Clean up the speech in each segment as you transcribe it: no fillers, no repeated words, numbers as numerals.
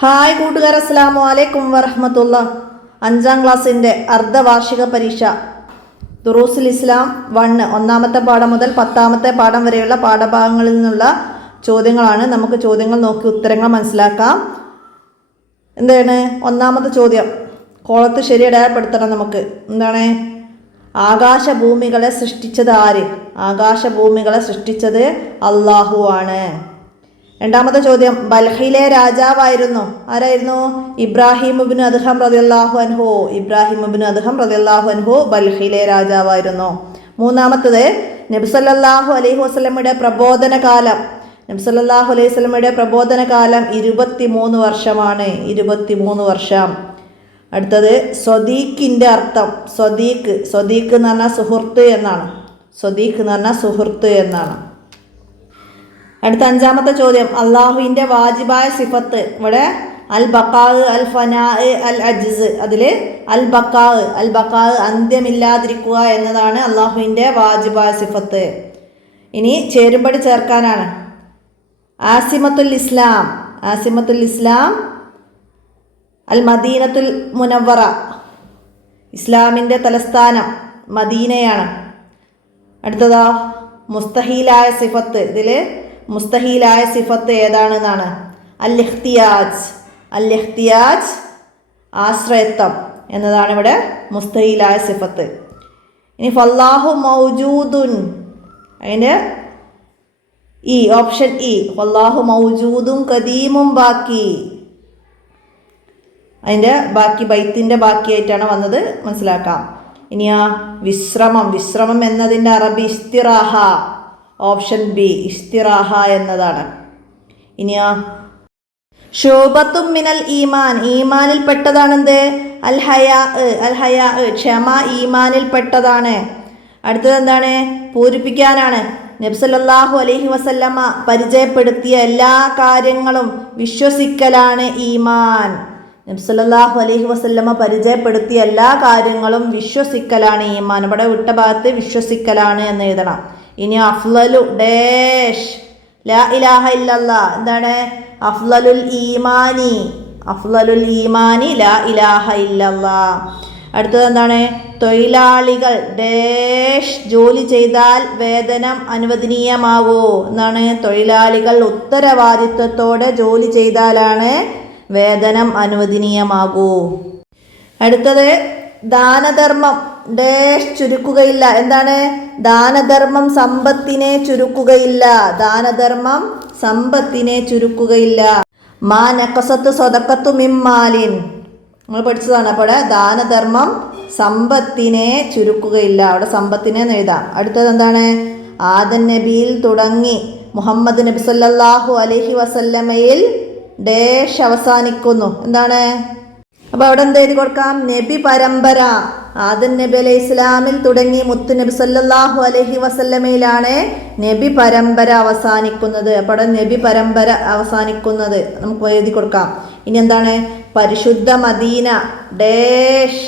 Hi കൂട്ടുകാർ, അസ്സലാമു അലൈക്കും വറഹ്മത്തുള്ളാഹി. 5ാം ക്ലാസ്സിൻ്റെ അർദ്ധവാർഷിക പരീക്ഷ ദുറൂസുൽ ഇസ്ലാം 1 ഒന്നാമത്തെ പാഠം മുതൽ 10ാമത്തെ പാഠം വരെയുള്ള പാഠഭാഗങ്ങളിൽ നിന്നുള്ള ചോദ്യങ്ങളാണ്. നമുക്ക് ചോദ്യങ്ങൾ നോക്കി ഉത്തരങ്ങൾ മനസ്സിലാക്കാം. എന്താണ് ഒന്നാമത്തെ ചോദ്യം? കോളത്ത് ശരി അടയാളപ്പെടുത്തണം. നമുക്ക് എന്താണ്? ആകാശഭൂമികളെ സൃഷ്ടിച്ചത് ആര്? ആകാശഭൂമികളെ സൃഷ്ടിച്ചത് അള്ളാഹു ആണ്. രണ്ടാമത്തെ ചോദ്യം, ബൽഹിലെ രാജാവായിരുന്നു ആരായിരുന്നു? ഇബ്രാഹിം ഇബ്നു അദ്ഹം റളിയല്ലാഹു അൻഹു. ഇബ്രാഹിം ഇബ്നു അദ്ഹം റളിയല്ലാഹു അൻഹു ബൽഹിലെ രാജാവായിരുന്നു. മൂന്നാമത്തത്, നബി സല്ലല്ലാഹു അലൈഹി വസല്ലമയുടെ പ്രബോധന കാലം. നബി സല്ലല്ലാഹു അലൈഹി വസല്ലമയുടെ പ്രബോധന കാലം 23 വർഷമാണ്. 23 വർഷം. അടുത്തത്, സ്വദീഖിൻ്റെ അർത്ഥം. സ്വദീഖ് എന്ന് പറഞ്ഞാൽ സുഹൃത്ത് എന്നാണ്. സ്വദീഖ് എന്ന് പറഞ്ഞാൽ സുഹൃത്ത് എന്നാണ്. അടുത്ത 5ാമത്തെ ചോദ്യം, അള്ളാഹുവിൻ്റെ വാജിബായ സിഫത്ത്. ഇവിടെ അൽ ബക്കാ, അൽ ഫനാ, അൽ അജ്സ്. അതിൽ അൽ ബക്കാ അന്ത്യമില്ലാതിരിക്കുക എന്നതാണ് അള്ളാഹുവിൻ്റെ വാജിബായ സിഫത്ത്. ഇനി ചേരുംപടി ചേർക്കാനാണ്. ആസിമത്തുൽ ഇസ്ലാം അൽ മദീനത്തുൽ മുനവ്വറ. ഇസ്ലാമിൻ്റെ തലസ്ഥാനം മദീനയാണ്. അടുത്തതോ, മുസ്തഹീലായ സിഫത്ത്. ഇതിൽ മുസ്തഹീലായ സിഫത്ത് ഏതാണെന്നാണ്? അൽ ഇഖ്തിയാജ് ആശ്രയത്വം എന്നതാണ് ഇവിടെ മുസ്തഹീലായ സിഫത്ത്. ഇനി ഫല്ലാഹു മൗജൂദുൻ, അതിൻ്റെ ഓപ്ഷൻ ഫല്ലാഹു മൗജൂദും ഖദീമും ബാക്കി. അതിൻ്റെ ബാക്കി ബൈത്തിൻ്റെ ബാക്കിയായിട്ടാണ് വന്നത്, മനസ്സിലാക്കാം. ഇനിയാ വിശ്രമം എന്നതിൻ്റെ അറബി ഇസ്തിറാഹ. ഓപ്ഷൻ ബി ഇസ്തിറാഹ എന്നതാണ്. ഇനിയാ ശോബത്തും മിനൽ ഈമാൻ. ഈമാനിൽ പെട്ടതാണെന്ത്? അൽ ഹയാ ക്ഷമ ഈമാനിൽ പെട്ടതാണ്. അടുത്തത് എന്താണ്? പൂരിപ്പിക്കാനാണ്. നബി സല്ലല്ലാഹു അലൈഹി വസല്ലമ പരിചയപ്പെടുത്തിയ എല്ലാ കാര്യങ്ങളും വിശ്വസിക്കലാണ് ഈമാൻ. നബി സല്ലല്ലാഹു അലൈഹി വസല്ലമ പരിചയപ്പെടുത്തിയ എല്ലാ കാര്യങ്ങളും വിശ്വസിക്കലാണ് ഈമാൻ. ഇവിടെ വിട്ട ഭാഗത്ത് വിശ്വസിക്കലാണ് എന്ന് എഴുതണം. ഇനി അഫ്ളലു ഡാഷ് ലാ ഇലാഹ ഇല്ലല്ലാഹ്. എന്താണ്? അഫ്ളലുൽ ഈമാനി ലാ ഇലാഹ ഇല്ലല്ലാഹ്. അടുത്തത് എന്താണ്? തൊഴിലാളികൾ ഡാഷ് ജോലി ചെയ്താൽ വേതനം അനുവദനീയമാവൂ എന്നാണ്. തൊഴിലാളികൾ ഉത്തരവാദിത്വത്തോടെ ജോലി ചെയ്താലാണ് വേതനം അനുവദനീയമാകൂ. അടുത്തത്, ദാനധർമ്മം ഡാഷ് ചുരുക്കുകയില്ല. എന്താണ്? ദാനധർമ്മം സമ്പത്തിനെ ചുരുക്കുകയില്ല. മാ നഖസത്ത് സദഖത്തു മിമ്മാലിൻ. നമ്മൾ പഠിച്ചതാണ്. അപ്പോൾ ദാനധർമ്മം സമ്പത്തിനെ ചുരുക്കുകയില്ല. അവിടെ സമ്പത്തിനെ എഴുതാം. അടുത്തത് എന്താണ്? ആദം നബിയിൽ തുടങ്ങി മുഹമ്മദ് നബി സല്ലല്ലാഹു അലൈഹി വസല്ലമയിൽ ഡാഷ് അവസാനിക്കുന്നു. എന്താണ്? അപ്പോൾ അവിടെ എന്ത് എഴുതി കൊടുക്കാം? നബി പരമ്പര. ആദം നബി അലൈഹി ഇസ്ലാമിൽ തുടങ്ങി മുത്ത് നബി സല്ലല്ലാഹു അലൈഹി വസല്ലമയിലാണ് നബി പരമ്പര അവസാനിക്കുന്നത്. അപ്പോൾ അവിടെ നബി പരമ്പര അവസാനിക്കുന്നത് നമുക്ക് എഴുതി കൊടുക്കാം. ഇനി എന്താണ്? പരിശുദ്ധ മദീന ഡാഷ്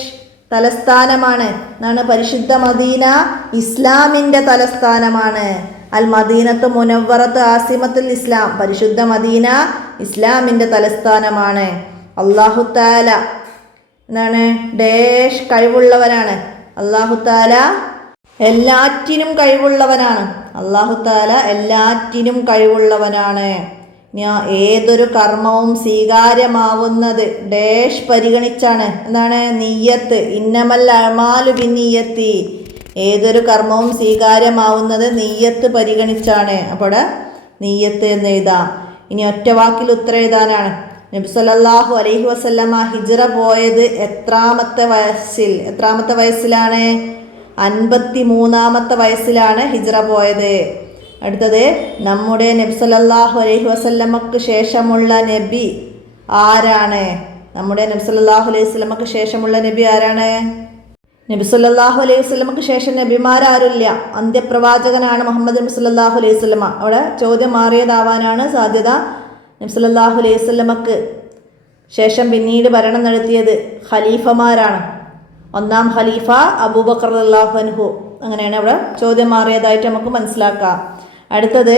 തലസ്ഥാനമാണ് എന്നാണ്. പരിശുദ്ധ മദീന ഇസ്ലാമിൻ്റെ തലസ്ഥാനമാണ്. അൽ മദീനത്ത് മുനവ്വറത്ത് ആസിമത്തുൽ ഇസ്ലാം. പരിശുദ്ധ മദീന ഇസ്ലാമിൻ്റെ തലസ്ഥാനമാണ്. അല്ലാഹു തആല എന്താണ്? ഡാഷ് കഴിവുള്ളവനാണ്. അല്ലാഹു തആല എല്ലാറ്റിനും കഴിവുള്ളവനാണ്. ഏതൊരു കർമ്മവും സ്വീകാര്യമാവുന്നത് ഡാഷ് പരിഗണിച്ചാണ്. എന്താണ്? നിയ്യത്ത്. ഇന്നമൽ അഅ്മാലു ബിന്നിയ്യത്തി. ഏതൊരു കർമ്മവും സ്വീകാര്യമാവുന്നത് നിയ്യത്ത് പരിഗണിച്ചാണ്. അപ്പോൾ നിയ്യത്ത് എന്ന് എഴുതാം. ഇനി ഒറ്റ വാക്കിൽ ഉത്തരം എഴുതാനാണ്. നബി സല്ലല്ലാഹു അലൈഹി വസല്ലമ ഹിജ്റ പോയത് എത്രാമത്തെ വയസ്സിലാണ്? 53ാമത്തെ വയസ്സിലാണ് ഹിജ്റ പോയത്. അടുത്തത്, നമ്മുടെ നബി സല്ലല്ലാഹു അലൈഹി വസല്ലമക്ക് ശേഷമുള്ള നബി ആരാണ്? നമ്മുടെ നബി സല്ലല്ലാഹു അലൈഹി വസല്ലമക്ക് ശേഷമുള്ള നബി ആരാണ്? നബി സല്ലല്ലാഹു അലൈഹി വസല്ലമക്ക് ശേഷം നബിമാരാരുമില്ല. അന്ത്യപ്രവാചകനാണ് മുഹമ്മദ് നബി സല്ലല്ലാഹു അലൈഹി വസല്ലമ. അവിടെ ചോദ്യം മാറിയതാവാനാണ് സാധ്യത. നബി സല്ലല്ലാഹു അലൈഹി വസല്ലമക്ക് ശേഷം പിന്നീട് ഭരണം നടത്തിയത് ഖലീഫമാരാണ്. 1ാം ഖലീഫ അബൂബക്കർ റളിയല്ലാഹു അൻഹു. അങ്ങനെയാണ് അവിടെ ചോദ്യം മാറിയതായിട്ട് നമുക്ക് മനസ്സിലാക്കാം. അടുത്തത്,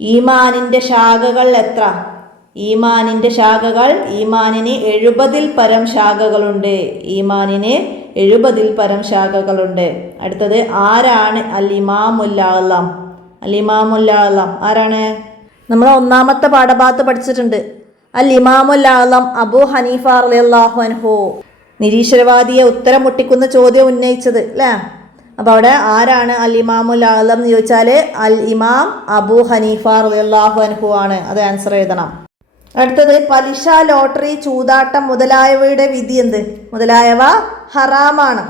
ഈമാനിൻ്റെ ശാഖകൾ എത്ര? ഈമാനിൻ്റെ ശാഖകൾ, ഈമാനിന് 70-ൽ പരം ശാഖകളുണ്ട്. ഈമാനിന് 70-ൽ പരം ശാഖകളുണ്ട്. അടുത്തത് ആരാണ് അൽ ഇമാമുൽ അഅ്ലം? അൽ ഇമാമുൽ അഅ്ലം ആരാണ്? നമ്മൾ ഒന്നാമത്തെ പാഠഭാഗത്ത് പഠിച്ചിട്ടുണ്ട്. അൽ ഇമാമുൽ അഅ്ലം അബൂ ഹനീഫ റളിയല്ലാഹു അൻഹു. നിരീശ്വരവാദിയെ ഉത്തരം മുട്ടിക്കുന്ന ചോദ്യം ഉന്നയിച്ചത് അല്ലേ? അപ്പോൾ അവിടെ ആരാണ് അൽ ഇമാമുൽ അഅ്ലം എന്ന് ചോദിച്ചാൽ അൽ ഇമാം അബൂ ഹനീഫ റളിയല്ലാഹു അൻഹു ആണ്. അത് ആൻസർ എഴുതണം. അടുത്തത് പലിശ, ലോട്ടറി, ചൂതാട്ടം മുതലായവയുടെ വിധി എന്ത്? മുതലായവ ഹറാമാണ്.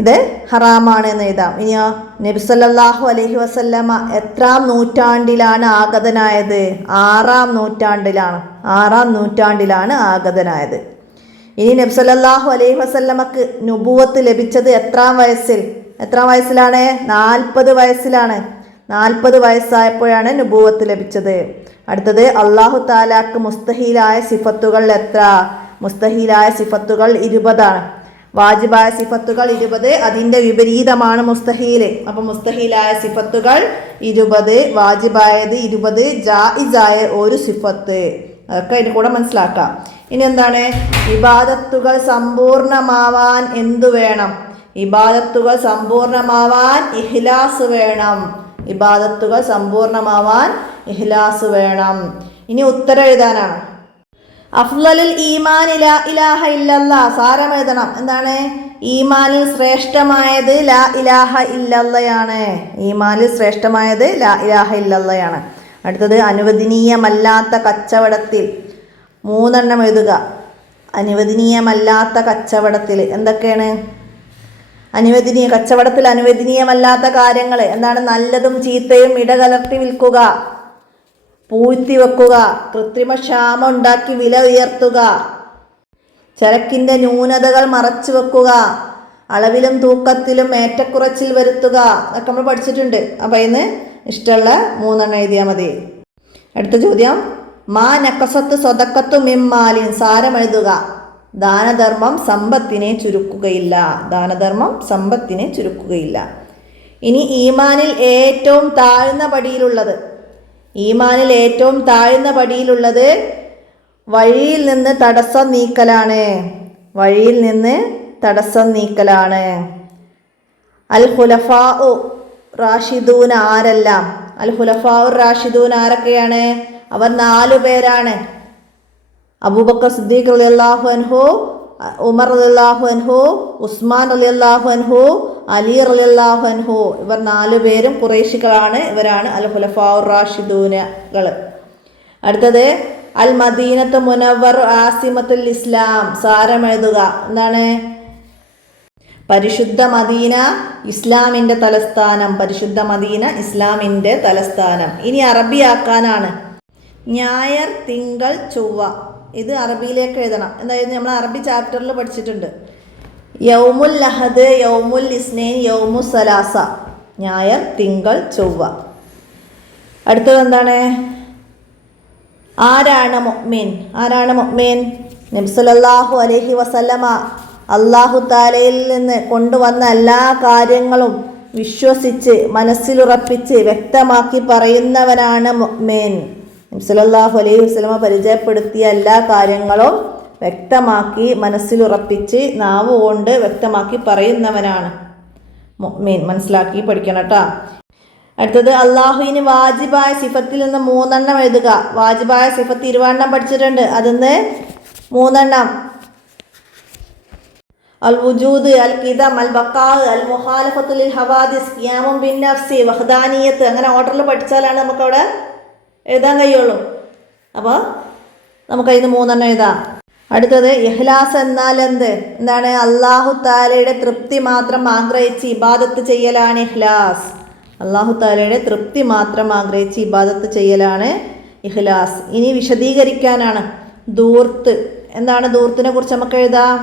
ഇത് ഹറാമാണ് എന്ന് എഴുതാം. ഇനിയോ നബി സല്ലല്ലാഹു അലൈഹി വസല്ലമ എത്രാം നൂറ്റാണ്ടിലാണ് ആഗതനായത്? 6-ാം നൂറ്റാണ്ടിലാണ്. 6-ാം നൂറ്റാണ്ടിലാണ് ആഗതനായത്. ഇനി നബി സല്ലല്ലാഹു അലൈഹി വസല്ലമക്ക് നുബുവത്ത് ലഭിച്ചത് എത്രാം വയസ്സിൽ? എത്രാം വയസ്സിലാണ്? 40 വയസ്സിലാണ്. 40 വയസ്സായപ്പോഴാണ് നുബുവത്ത് ലഭിച്ചത്. അടുത്തത് അല്ലാഹു തആലാക്ക് മുസ്തഹീലായ സിഫത്തുകൾ എത്ര? മുസ്തഹീലായ സിഫത്തുകൾ 20 ആണ്. വാജിബായ സിഫത്തുകൾ 20, അതിൻ്റെ വിപരീതമാണ് മുസ്തഹീൽ. അപ്പം മുസ്തഹീലായ സിഫത്തുകൾ 20, വാജിബായത് 20, ജായിസായ ഒരു സിഫത്ത്. അതൊക്കെ അതിന് കൂടെ മനസ്സിലാക്കാം. ഇനി എന്താണ്? ഇബാദത്തുകൾ സമ്പൂർണമാവാൻ എന്തു വേണം? ഇബാദത്തുകൾ സമ്പൂർണമാവാൻ ഇഖ്ലാസ് വേണം. ഇബാദത്തുകൾ സമ്പൂർണമാവാൻ ഇഖ്ലാസ് വേണം. ഇനി ഉത്തരം എഴുതാനാണ്. അഫ്ളലുൽ ഈമാൻ ലാ ഇലാഹ ഇല്ലല്ലാഹ്. സാരം എഴുതണം. എന്താണ്? ഈമാനിൽ ശ്രേഷ്ഠമായത് ലാ ഇലാഹ ഇല്ലല്ലയാണ്. ഈമാനിൽ ശ്രേഷ്ഠമായത് ലാ ഇലാഹ ഇല്ലല്ലയാണ്. അടുത്തത് അനുവദനീയമല്ലാത്ത കച്ചവടത്തിൽ 3 എഴുതുക. അനുവദനീയമല്ലാത്ത കച്ചവടത്തിൽ എന്തൊക്കെയാണ്? കച്ചവടത്തിൽ അനുവദനീയമല്ലാത്ത കാര്യങ്ങൾ എന്താണ്? നല്ലതും ചീത്തയും ഇടകലർത്തി വിൽക്കുക, പൂഴ്ത്തി വെക്കുക, കൃത്രിമ ക്ഷാമം ഉണ്ടാക്കി വില ഉയർത്തുക, ചരക്കിൻ്റെ ന്യൂനതകൾ മറച്ചു വെക്കുക, അളവിലും തൂക്കത്തിലും ഏറ്റക്കുറച്ചിൽ വരുത്തുക. അതൊക്കെ നമ്മൾ പഠിച്ചിട്ടുണ്ട്. അപ്പം അതിന് ഇഷ്ടമുള്ള 3 എഴുതിയാൽ മതി. അടുത്ത ചോദ്യം, മാ നഖസത്ത് സ്വതക്കത്തു മിമ്മാലിൻ. സാരം എഴുതുക. ദാനധർമ്മം സമ്പത്തിനെ ചുരുക്കുകയില്ല. ദാനധർമ്മം സമ്പത്തിനെ ചുരുക്കുകയില്ല. ഇനി ഈമാനിൽ ഏറ്റവും താഴ്ന്ന പടിയിലുള്ളത്, ഈമാനിൽ ഏറ്റവും താഴ്ന്ന പടിയിലുള്ളത് വഴിയിൽ നിന്ന് തടസ്സം നീക്കലാണ്. വഴിയിൽ നിന്ന് തടസ്സം നീക്കലാണ്. അൽ ഖുലഫാഉ റാഷിദൂൻ ആരെല്ലാം? അൽ ഖുലഫാഉ റാഷിദൂൻ ആരൊക്കെയാണ്? അവർ 4 പേരാണ്. അബൂബക്കർ സിദ്ദീഖ് റളിയല്ലാഹു അൻഹു, ഉമർ റളിയല്ലാഹു അൻഹു, ഉസ്മാൻ റളിയല്ലാഹു അൻഹു, അലി റളിയല്ലാഹു അൻഹു. ഇവർ 4 പേരും ഖുറൈശികളാണ്. ഇവരാണ് അൽ ഖുലഫാഉർ റാഷിദൂനുകൾ. അടുത്തത് അൽ മദീനത്തു മുനവ്വർ ആസിമത്തുൽ ഇസ്ലാം. സാരം എഴുതുക. എന്താണ്? പരിശുദ്ധ മദീന ഇസ്ലാമിൻ്റെ തലസ്ഥാനം. പരിശുദ്ധ മദീന ഇസ്ലാമിൻ്റെ തലസ്ഥാനം. ഇനി അറബിയാക്കാനാണ്. ഞായർ, തിങ്കൾ, ചൊവ്വ. ഇത് അറബിയിലേക്ക് എഴുതണം. എന്തായാലും നമ്മൾ അറബി ചാപ്റ്ററിൽ പഠിച്ചിട്ടുണ്ട്. യൗമുൽ ലഹദ്, യൗമുൽ ഇസ്നൈൻ, യൗമു സലാസ. ഞായർ, തിങ്കൾ, ചൊവ്വ. അടുത്തത് എന്താണ്? ആരാണ് മുഅ്മിൻ? ആരാണ് മുഅ്മിൻ? നബി സല്ലല്ലാഹു അലൈഹി വസല്ലമ അല്ലാഹു തആലയിൽ നിന്ന് കൊണ്ടുവന്ന എല്ലാ കാര്യങ്ങളും വിശ്വസിച്ച് മനസ്സിലുറപ്പിച്ച് വ്യക്തമാക്കി പറയുന്നവനാണ് മുഅ്മിൻ. നബി സല്ലല്ലാഹു അലൈഹി വസല്ലമ പരിചയപ്പെടുത്തിയ എല്ലാ കാര്യങ്ങളും വ്യക്തമാക്കി മനസ്സിലുറപ്പിച്ച് നാവ് കൊണ്ട് വ്യക്തമാക്കി പറയുന്നവനാണ് മുഅ്മിൻ. മനസ്സിലാക്കി പഠിക്കണം കേട്ടോ. അടുത്തത് അള്ളാഹുവിന് വാജിബായ സിഫത്തിൽ നിന്ന് 3 എഴുതുക. വാജിബായ സിഫത്ത് 20 പഠിച്ചിട്ടുണ്ട്. അതിന്ന് 3. അൽ വുജൂദ്, അൽ ഖിദം, അൽ ബഖാ, അൽ മുഖാലഫത്തു ലിൽ ഹവാദിസ്, ഖിയാമുൻ ബിൻ നഫ്സി, വഹ്ദാനിയത്ത്. അങ്ങനെ ഓർഡറിൽ പഠിച്ചാലാണ് നമുക്കവിടെ എഴുതാൻ കഴിയുള്ളൂ. അപ്പോൾ നമുക്കതിന് 3 എഴുതാം. അടുത്തത് ഇഖ്ലാസ് എന്നാൽ എന്ത്? എന്താണ്? അല്ലാഹു തആലയുടെ തൃപ്തി മാത്രം ആഗ്രഹിച്ച് ഇബാദത്ത് ചെയ്യലാണ് ഇഖ്ലാസ്. അല്ലാഹു തആലയുടെ തൃപ്തി മാത്രം ആഗ്രഹിച്ച് ഇബാദത്ത് ചെയ്യലാണ് ഇഖ്ലാസ്. ഇനി വിശദീകരിക്കാനാണ്. ധൂർത്ത്. എന്താണ് ധൂർത്തിനെ കുറിച്ച് നമുക്ക് എഴുതാം.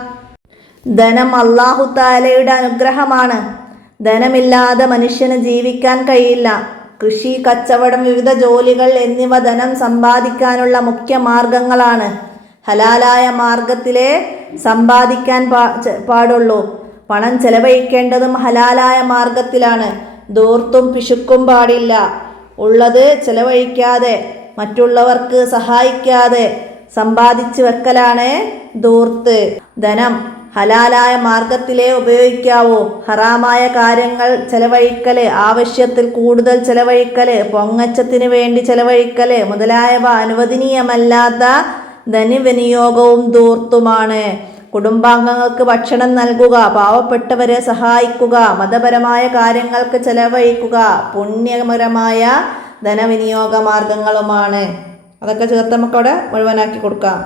ധനം അല്ലാഹു തആലയുടെ അനുഗ്രഹമാണ്. ധനമില്ലാതെ മനുഷ്യന് ജീവിക്കാൻ കഴിയില്ല. കൃഷി, കച്ചവടം, വിവിധ ജോലികൾ എന്നിവ ധനം സമ്പാദിക്കാനുള്ള മുഖ്യ മാർഗങ്ങളാണ്. ഹലാലായ മാർഗത്തിലേ സമ്പാദിക്കാൻ പാടുള്ളൂ. പണം ചെലവഴിക്കേണ്ടതും ഹലാലായ മാർഗത്തിലാണ്. ധൂർത്തും പിശുക്കും പാടില്ല. ഉള്ളത് ചെലവഴിക്കാതെ മറ്റുള്ളവർക്ക് സഹായിക്കാതെ സമ്പാദിച്ചു വെക്കലാണ് ധൂർത്ത്. ധനം ഹലാലായ മാർഗത്തിലേ ഉപയോഗിക്കാവൂ. ഹറാമായ കാര്യങ്ങൾ ചെലവഴിക്കല്, ആവശ്യത്തിൽ കൂടുതൽ ചെലവഴിക്കല്, പൊങ്ങച്ചത്തിന് വേണ്ടി ചെലവഴിക്കല് മുതലായവ അനുവദനീയമല്ലാത്ത ധനവിനിയോഗവും ധൂർത്തുമാണ്. കുടുംബാംഗങ്ങൾക്ക് ഭക്ഷണം നൽകുക, പാവപ്പെട്ടവരെ സഹായിക്കുക, മതപരമായ കാര്യങ്ങൾക്ക് ചെലവഴിക്കുക പുണ്യപരമായ ധനവിനിയോഗ മാർഗങ്ങളുമാണ്. അതൊക്കെ ചേർത്ത് നമുക്കവിടെ മുഴുവനാക്കി കൊടുക്കാം.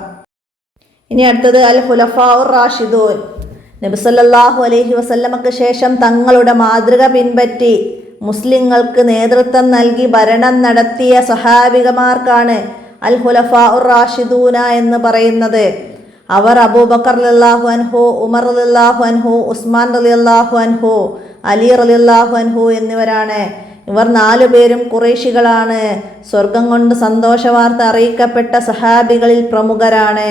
ഇനി അടുത്തത് അൽ ഖുലഫാഉർ റാഷിദൂൻ. നബി സല്ലല്ലാഹു അലൈഹി വസല്ലമക്ക് ശേഷം തങ്ങളുടെ മാതൃക പിൻപറ്റി മുസ്ലിങ്ങൾക്ക് നേതൃത്വം നൽകി ഭരണം നടത്തിയ സഹാബികമാർക്കാണ് അൽ ഖുലഫാഉർ റാഷിദൂന എന്ന് പറയുന്നത്. അവർ അബൂബക്കർ റളിയല്ലാഹു അൻഹു, ഉമർ റളിയല്ലാഹു അൻഹു, ഉസ്മാൻ റളിയല്ലാഹു അൻഹു, അലി റളിയല്ലാഹു അൻഹു എന്നിവരാണ്. ഇവർ 4 പേരും ഖുറൈശികളാണ്. സ്വർഗം കൊണ്ട് സന്തോഷവാർത്ത അറിയിക്കപ്പെട്ട സഹാബികളിൽ പ്രമുഖരാണ്.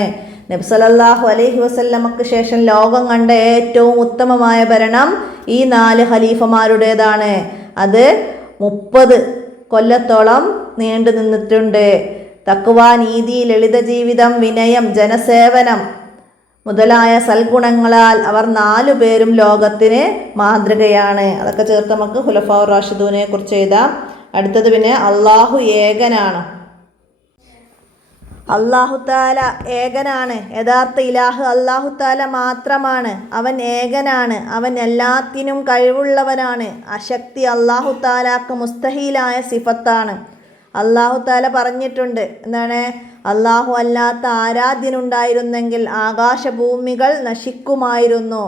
നബി സല്ലല്ലാഹു അലൈഹി വസല്ലമക്ക് ശേഷം ലോകം കണ്ട ഏറ്റവും ഉത്തമമായ ഭരണം ഈ 4 ഖലീഫമാരുടേതാണ്. അത് 30 കൊല്ലത്തോളം നീണ്ടു നിന്നിട്ടുണ്ട്. തഖ്വ, നീതി, ലളിത ജീവിതം, വിനയം, ജനസേവനം മുതലായ സൽഗുണങ്ങളാൽ അവർ 4 പേരും ലോകത്തിന് മാതൃകയാണ്. അതൊക്കെ ചേർത്ത് നമുക്ക് ഖുലഫാഉർ റാഷിദൂനെ കുറിച്ച് എഴുതാം. അടുത്തത് പിന്നെ അള്ളാഹു ഏകനാണ്. അല്ലാഹു തആല ഏകനാണ്. യഥാർത്ഥ ഇലാഹ് അല്ലാഹു തആല മാത്രമാണ്. അവൻ ഏകനാണ്. അവൻ എല്ലാത്തിനും കഴിവുള്ളവനാണ്. അശക്തി അല്ലാഹു തആലാക്ക് മുസ്തഹീലായ സിഫത്താണ്. അല്ലാഹു തആല പറഞ്ഞിട്ടുണ്ട്, എന്താണ്? അല്ലാഹു അല്ലാത്ത ആരാധ്യനുണ്ടായിരുന്നെങ്കിൽ ആകാശഭൂമികൾ നശിക്കുമായിരുന്നു.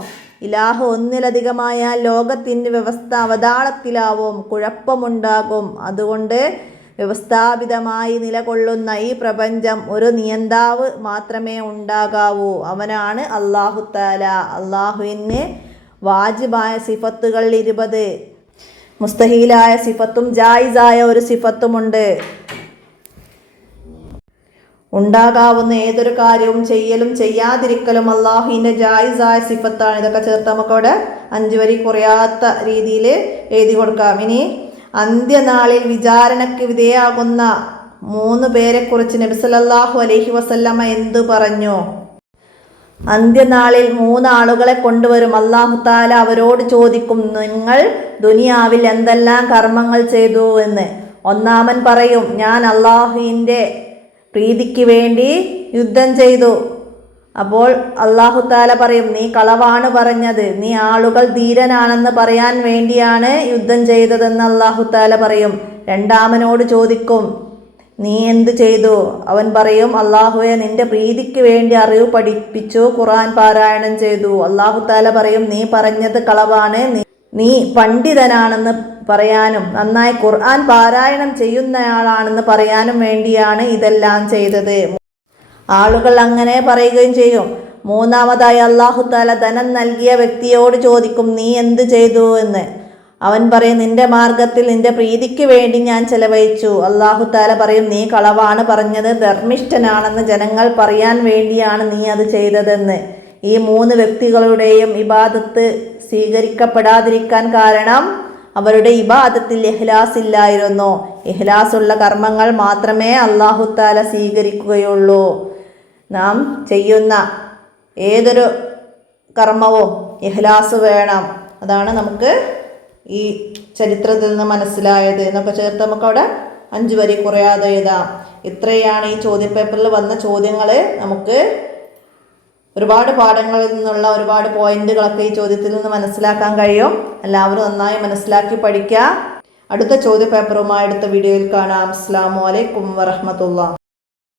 ഇലാഹ് ഒന്നിലധികമായ ലോകത്തിൻ്റെ വ്യവസ്ഥ അവതാളത്തിലാവും, കുഴപ്പമുണ്ടാകും. അതുകൊണ്ട് വ്യവസ്ഥാപിതമായി നിലകൊള്ളുന്ന ഈ പ്രപഞ്ചം ഒരു നിയന്താവ് മാത്രമേ ഉണ്ടാകാവൂ. അവനാണ് അല്ലാഹു തആല. അല്ലാഹുവിന് വാജിബായ സിഫത്തുകൾ 20, മുസ്തഹീലായ സിഫത്തും ജായിസായ ഒരു സിഫത്തുമുണ്ട്. ഉണ്ടാകാവുന്ന ഏതൊരു കാര്യവും ചെയ്യലും ചെയ്യാതിരിക്കലും അള്ളാഹുവിൻ്റെ ജായിസായ സിഫത്താണ്. ഇതൊക്കെ ചേർത്ത് നമുക്കവിടെ 5 വരി കുറയാത്ത രീതിയിൽ എഴുതി കൊടുക്കാം. ഇനി അന്ത്യനാളിൽ വിചാരണയ്ക്ക് വിധേയാകുന്ന 3 പേരെക്കുറിച്ച് നബി സല്ലല്ലാഹു അലൈഹി വസല്ലമ എന്തു പറഞ്ഞു? അന്ത്യനാളിൽ 3 ആളുകളെ കൊണ്ടുവരും. അല്ലാഹു തആല അവരോട് ചോദിക്കും, നിങ്ങൾ ദുനിയാവിൽ എന്തെല്ലാം കർമ്മങ്ങൾ ചെയ്തു എന്ന്. ഒന്നാമൻ പറയും, ഞാൻ അള്ളാഹുവിൻ്റെ പ്രീതിക്ക് വേണ്ടി യുദ്ധം ചെയ്തു. അപ്പോൾ അല്ലാഹു തആല പറയും, നീ കളവാണ് പറഞ്ഞത്, നീ ആളുകൾ ധീരനാണെന്ന് പറയാൻ വേണ്ടിയാണ് യുദ്ധം ചെയ്തതെന്ന് അല്ലാഹു തആല പറയും. രണ്ടാമനോട് ചോദിക്കും, നീ എന്ത് ചെയ്തു? അവൻ പറയും, അല്ലാഹുവേ, നിന്റെ പ്രീതിക്ക് വേണ്ടി അറിവ് പഠിപ്പിച്ചു, ഖുർആൻ പാരായണം ചെയ്തു. അല്ലാഹു തആല പറയും, നീ പറഞ്ഞത് കളവാണ്, നീ പണ്ഡിതനാണെന്ന് പറയാനും നന്നായി ഖുർആൻ പാരായണം ചെയ്യുന്നയാളാണെന്ന് പറയാനും വേണ്ടിയാണ് ഇതെല്ലാം ചെയ്തത്. ആളുകൾ അങ്ങനെ പറയുകയും ചെയ്യും. മൂന്നാമതായി അല്ലാഹു തആല ധനം നൽകിയ വ്യക്തിയോട് ചോദിക്കും, നീ എന്ത് ചെയ്തു എന്ന്. അവൻ പറയും, നിന്റെ മാർഗത്തിൽ നിന്റെ പ്രീതിക്ക് വേണ്ടി ഞാൻ ചെലവഴിച്ചു. അല്ലാഹു തആല പറയും, നീ കളവാണ് പറഞ്ഞത്, ധർമ്മിഷ്ഠനാണെന്ന് ജനങ്ങൾ പറയാൻ വേണ്ടിയാണ് നീ അത് ചെയ്തതെന്ന്. ഈ 3 വ്യക്തികളുടെയും ഇബാദത്ത് സ്വീകരിക്കപ്പെടാതിരിക്കാൻ കാരണം അവരുടെ ഇബാദത്തിൽ ഇഖ്ലാസ് ഇല്ലായിരുന്നു. ഇഖ്ലാസുള്ള കർമ്മങ്ങൾ മാത്രമേ അല്ലാഹു തആല സ്വീകരിക്കുകയുള്ളൂ. നാം ചെയ്യുന്ന ഏതൊരു കർമ്മവും ഇഖ്ലാസ് വേണം. അതാണ് നമുക്ക് ഈ ചരിത്രത്തിൽ നിന്ന് മനസ്സിലായത് എന്നൊക്കെ ചേർത്ത് നമുക്കവിടെ 5 വരി കുറയാതെ എഴുതാം. ഇത്രയാണ് ഈ ചോദ്യപേപ്പറിൽ വന്ന ചോദ്യങ്ങൾ. നമുക്ക് ഒരുപാട് പാഠങ്ങളിൽ നിന്നുള്ള ഒരുപാട് പോയിന്റുകളൊക്കെ ഈ ചോദ്യത്തിൽ നിന്ന് മനസ്സിലാക്കാൻ കഴിയും. എല്ലാവരും നന്നായി മനസ്സിലാക്കി പഠിക്കുക. അടുത്ത ചോദ്യപേപ്പറുമായി അടുത്ത വീഡിയോയിൽ കാണാം. അസ്സലാമു അലൈക്കും വറഹ്മത്തുള്ളാഹി.